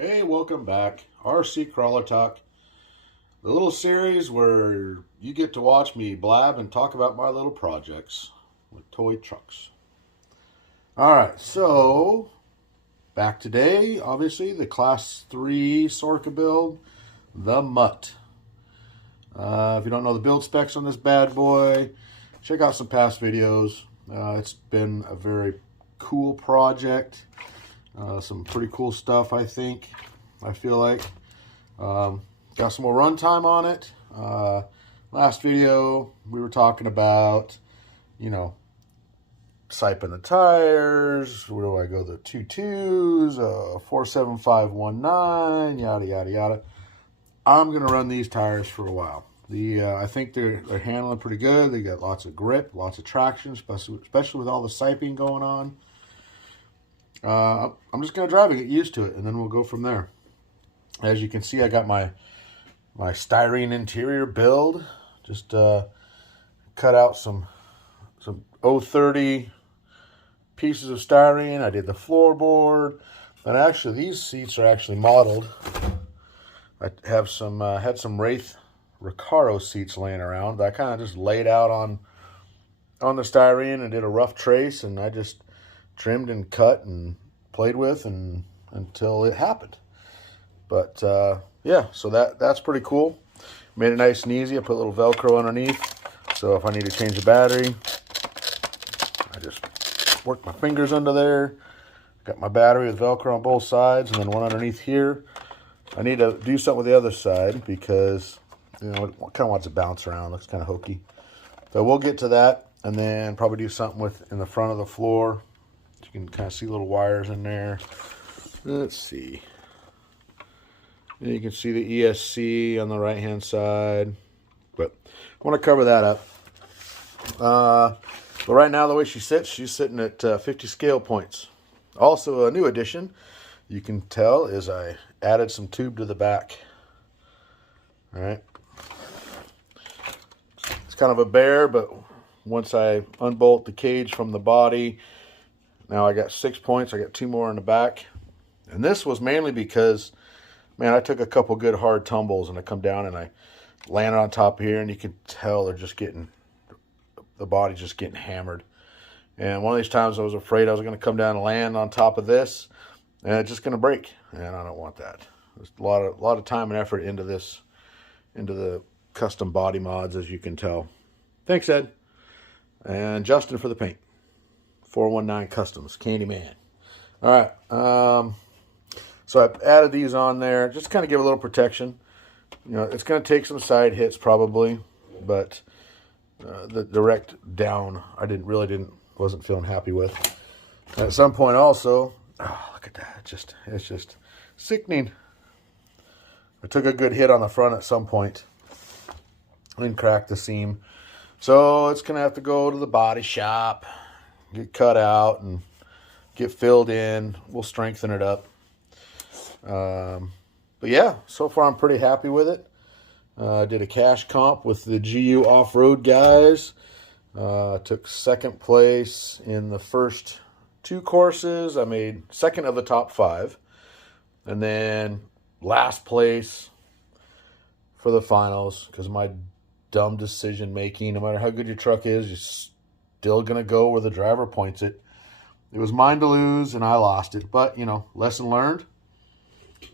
Hey, welcome back. RC Crawler Talk, the little series where you get to watch me blab and talk about my little projects with toy trucks. All right, so back today, obviously, the Class 3 SORRCA build, the Mutt. If you don't know the build specs on this bad boy, check out some past videos. It's been a very cool project. Some pretty cool stuff, I feel like. Got some more runtime on it. Last video, we were talking about, siping the tires. Where do I go? The 2.2s, 47519, yada, yada, yada. I'm going to run these tires for a while. I think they're handling pretty good. They got lots of grip, lots of traction, especially with all the siping going on. I'm just going to drive and get used to it, and then we'll go from there. As you can see, I got my styrene interior build. Just cut out some 030 pieces of styrene. I did the floorboard, and actually these seats are actually modeled. I have some had some Rc4wd seats laying around that I kind of just laid out on the styrene and did a rough trace, and I just trimmed and cut and played with until it happened. But yeah, so that's pretty cool. Made it nice and easy. I put a little Velcro underneath, so if I need to change the battery, I just work my fingers under there. Got my battery with Velcro on both sides, and then one underneath here. I need to do something with the other side because it kind of wants to bounce around. Looks kind of hokey. So we'll get to that, and then probably do something in the front of the floor. You can kind of see little wires in there. Let's see. And you can see the ESC on the right hand side, but I want to cover that up. But right now, the way she sits, she's sitting at 50 scale points. Also, a new addition you can tell is I added some tube to the back. All right, it's kind of a bear, but once I unbolt the cage from the body, now I got 6 points. I got 2 more in the back. And this was mainly because, man, I took a couple good hard tumbles and I come down and I landed on top here, and you can tell they're just getting, the body's just getting hammered. And one of these times I was afraid I was going to come down and land on top of this and it's just going to break. And I don't want that. There's a lot of time and effort into this, into the custom body mods, as you can tell. Thanks, Ed. And Justin for the paint. 419 Customs, Candyman. All right, so I added these on there just to kind of give a little protection. It's going to take some side hits probably, but the direct down I wasn't feeling happy with. And at some point also, oh, look at that, it's just sickening. I took a good hit on the front at some point and cracked the seam, so it's going to have to go to the body shop, get cut out and get filled in. We'll strengthen it up. But yeah, so far I'm pretty happy with it. I did a cash comp with the GU off-road guys. Took second place in the first 2 courses. I made second of the top 5. And then last place for the finals because of my dumb decision making. No matter how good your truck is, you're still going to go where the driver points it. It was mine to lose, and I lost it. But, lesson learned.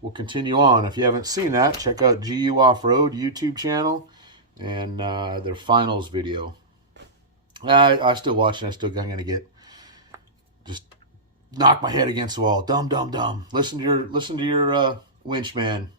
We'll continue on. If you haven't seen that, check out GU Off-Road YouTube channel and their finals video. I still watch it. I still going to just knock my head against the wall. Dumb, dumb, dumb. Listen to your winch man.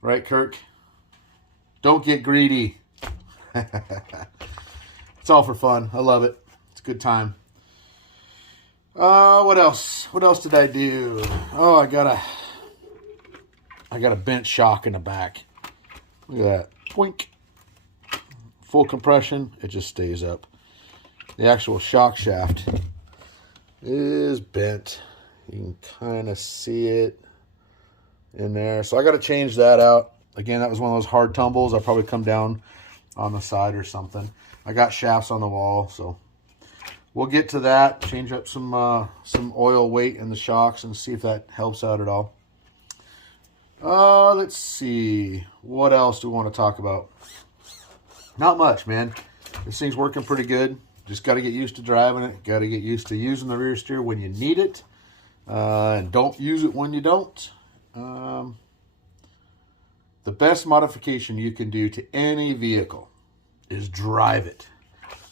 Right, Kirk? Don't get greedy. It's all for fun. I love it. It's a good time. What else? What else did I do? Oh, I got a bent shock in the back. Look at that. Twink. Full compression. It just stays up. The actual shock shaft is bent. You can kind of see it in there. So I got to change that out. Again, that was one of those hard tumbles. I'll probably come down on the side or something. I got shafts on the wall, so we'll get to that. Change up some oil weight in the shocks and see if that helps out at all. Let's see. What else do we want to talk about? Not much, man. This thing's working pretty good. Just got to get used to driving it. Got to get used to using the rear steer when you need it. And don't use it when you don't. The best modification you can do to any vehicle is drive it.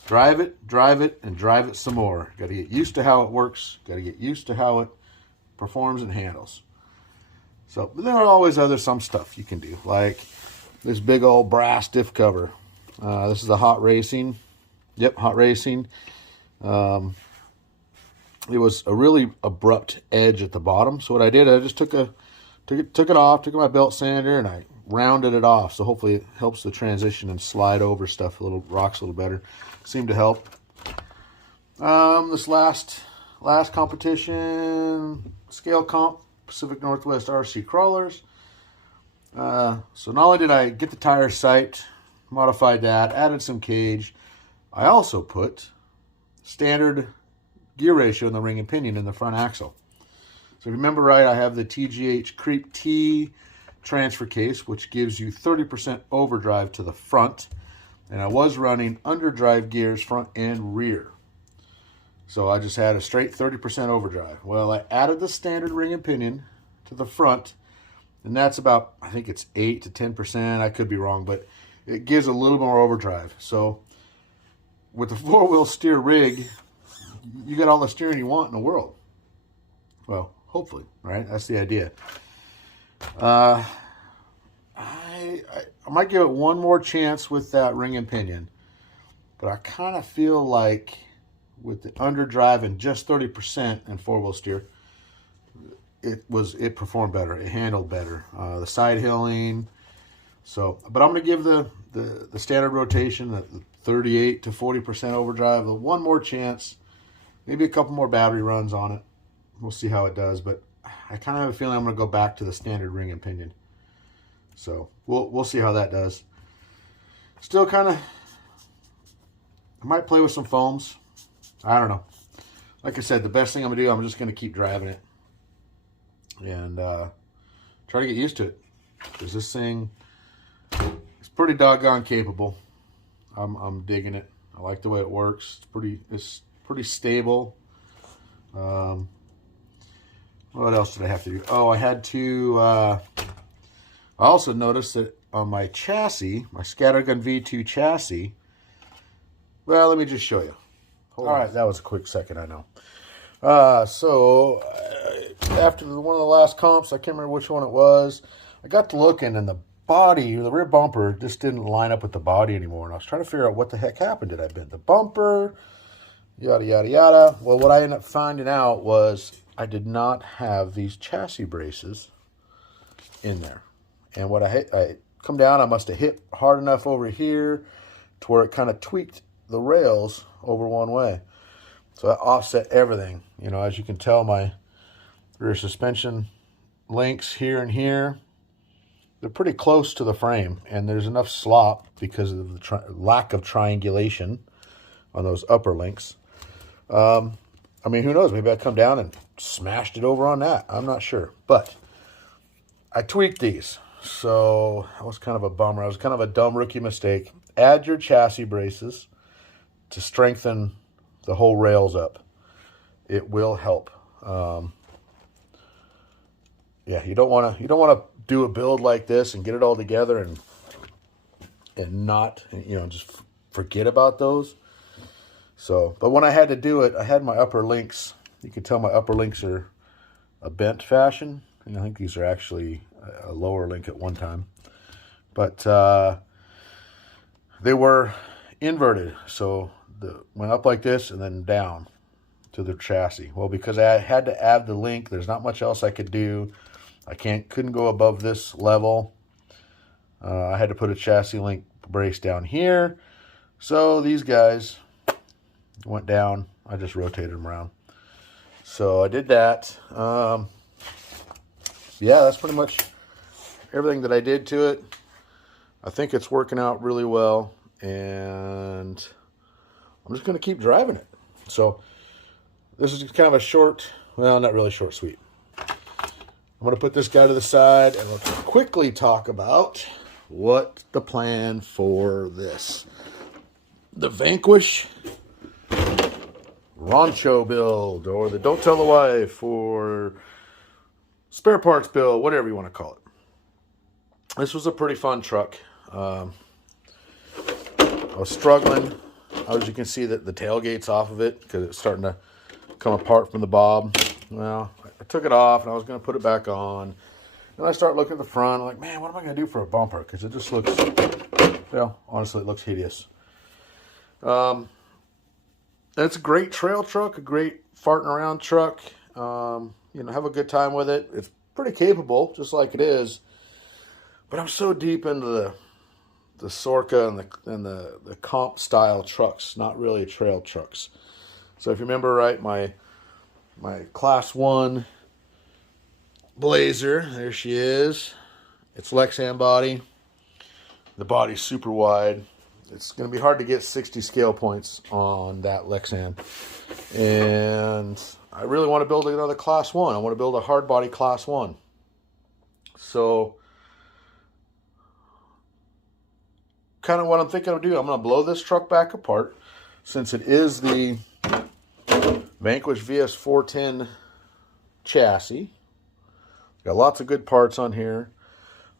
Drive it, drive it, and drive it some more. Got to get used to how it works. Got to get used to how it performs and handles. So, but there are always some stuff you can do, like this big old brass diff cover. This is a Hot Racing. Yep, Hot Racing. It was a really abrupt edge at the bottom. So what I did, I just took it off, took my belt sander, and I rounded it off. So hopefully it helps the transition and slide over stuff a little, rocks a little better. Seemed to help. This last competition, scale comp, Pacific Northwest RC crawlers. So not only did I get the tire sight, modified that, added some cage, I also put standard gear ratio in the ring and pinion in the front axle. So if you remember right, I have the TGH Creep T transfer case, which gives you 30% overdrive to the front. And I was running underdrive gears front and rear. So I just had a straight 30% overdrive. Well, I added the standard ring and pinion to the front, and that's about, I think it's 8 to 10%. I could be wrong, but it gives a little more overdrive. So with the four-wheel steer rig, you got all the steering you want in the world. Well, hopefully, right? That's the idea. I might give it one more chance with that ring and pinion, but I kind of feel like with the underdrive and just 30% and four-wheel steer, it performed better. It handled better. The side hilling. So, but I'm going to give the standard rotation, the 38 to 40% overdrive, one more chance. Maybe a couple more battery runs on it. We'll see how it does, but I kind of have a feeling I'm going to go back to the standard ring and pinion. So we'll see how that does. Still kind of, I might play with some foams. I don't know. Like I said, the best thing I'm going to do, I'm just going to keep driving it and try to get used to it, because this thing is pretty doggone capable. I'm digging it. I like the way it works. It's pretty stable. What else did I have to do? Oh, I had to, I also noticed that on my chassis, my scattergun V2 chassis, well, let me just show you. All right, that was a quick second, I know. So after one of the last comps, I can't remember which one it was, I got to looking, and the body, the rear bumper, just didn't line up with the body anymore. And I was trying to figure out what the heck happened. Did I bend the bumper? Yada, yada, yada. Well, what I ended up finding out was I did not have these chassis braces in there. And what I come down, I must have hit hard enough over here to where it kind of tweaked the rails over one way. So that offset everything. You know, as you can tell, my rear suspension links here and here, they're pretty close to the frame, and there's enough slop because of the lack of triangulation on those upper links. I mean, who knows? Maybe I come down and smashed it over on that. I'm not sure. But I tweaked these. So that was kind of a bummer. It was kind of a dumb rookie mistake. Add your chassis braces to strengthen the whole rails up. It will help. Yeah, you don't want to do a build like this and get it all together and not, you know, just forget about those. So, but when I had to do it, I had my upper links. You can tell my upper links are a bent fashion. And I think these are actually a lower link at one time. But they were inverted. So went up like this and then down to the chassis. Well, because I had to add the link, there's not much else I could do. I couldn't go above this level. I had to put a chassis link brace down here. So these guys went down. I just rotated them around. So I did that. Yeah, that's pretty much everything that I did to it. I think it's working out really well, and I'm just going to keep driving it. So this is kind of a short, well, not really short, sweet. I'm going to put this guy to the side and let's quickly talk about what the plan for this. The Vanquish Rancho build, or the Don't Tell the Wife, or spare parts build, whatever you want to call it. This was a pretty fun truck. I was struggling. As you can see, that the tailgate's off of it because it's starting to come apart from the bob. Well, I took it off and I was going to put it back on. And I start looking at the front. I'm like, man, what am I going to do for a bumper? Because it just looks, well, honestly, it looks hideous. And it's a great trail truck, a great farting around truck. You know, have a good time with it. It's pretty capable, just like it is. But I'm so deep into the SORRCA and the comp style trucks, not really trail trucks. So if you remember right, my Class 1 Blazer, there she is. It's Lexan body. The body's super wide. It's going to be hard to get 60 scale points on that Lexan. And I really want to build another Class 1. I want to build a hard body Class 1. So kind of what I'm thinking of doing, I'm going to blow this truck back apart, since it is the Vanquish VS410 chassis. Got lots of good parts on here.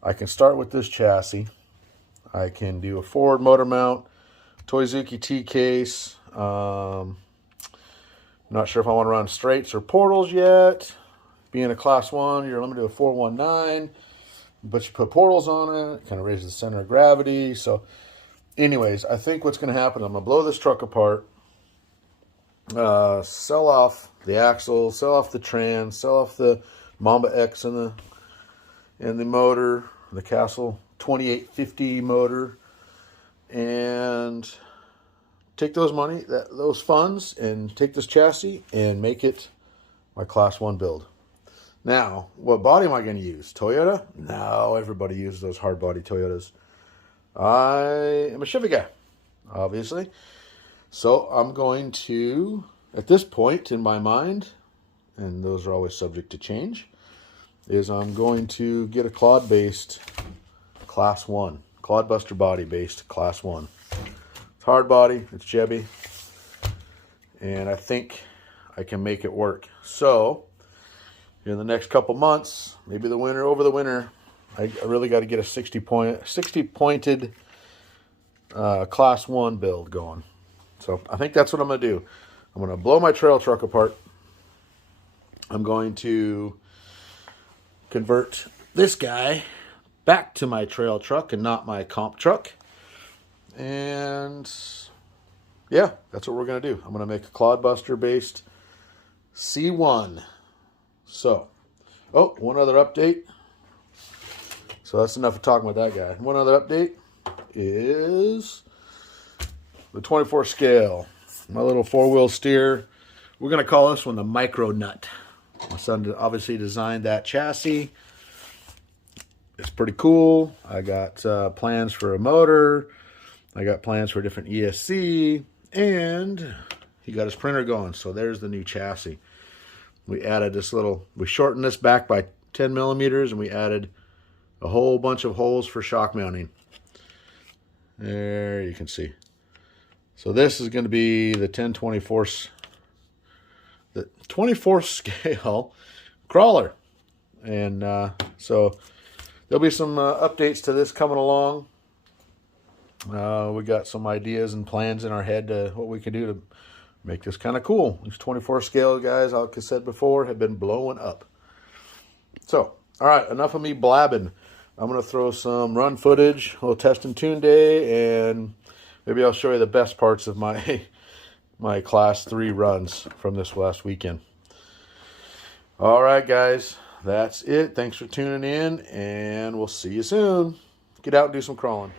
I can start with this chassis. I can do a forward motor mount, Toyzuki T-case. Not sure if I want to run straights or portals yet. Being a Class 1, you're limited to a 419. But you put portals on it, kind of raises the center of gravity. So anyways, I think what's going to happen, I'm going to blow this truck apart, sell off the axle, sell off the trans, sell off the Mamba X and the motor, the Castle 2850 motor, and take those funds and take this chassis and make it my Class 1 build. Now, what body am I going to use? Toyota? No, everybody uses those hard body Toyotas. I am a Chevy guy, obviously. So I'm going to, at this point in my mind, and those are always subject to change, is I'm going to get a clod-based Class 1. Clodbuster body-based Class 1. It's hard body, it's Chevy, and I think I can make it work. So in the next couple months, maybe over the winter, I really got to get a 60-pointed Class 1 build going. So I think that's what I'm going to do. I'm going to blow my trail truck apart. I'm going to convert this guy back to my trail truck and not my comp truck. And yeah, that's what we're going to do. I'm going to make a clodbuster based C1. So, oh, one other update. So that's enough of talking about that guy. One other update is the 24 scale. My little 4-wheel steer. We're going to call this one the Micro Nut. My son obviously designed that chassis. It's pretty cool. I got plans for a motor. I got plans for a different ESC. And he got his printer going. So there's the new chassis. We added this we shortened this back by 10 millimeters, and we added a whole bunch of holes for shock mounting. There you can see. So this is going to be the 24th scale crawler. And so there'll be some updates to this coming along. We got some ideas and plans in our head to what we can do to make this kind of cool. These 24 scale guys, like I said before, have been blowing up. So, all right, enough of me blabbing. I'm going to throw some run footage, a little test and tune day, and maybe I'll show you the best parts of my Class 3 runs from this last weekend. All right, guys, that's it. Thanks for tuning in, and we'll see you soon. Get out and do some crawling.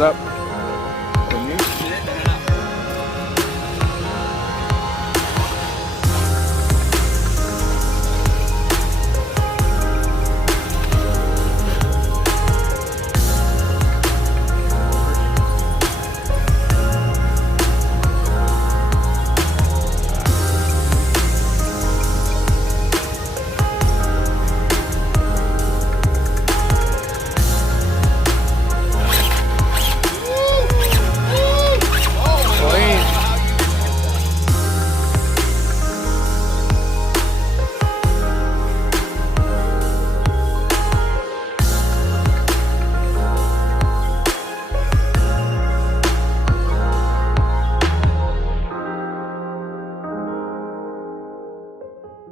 Up.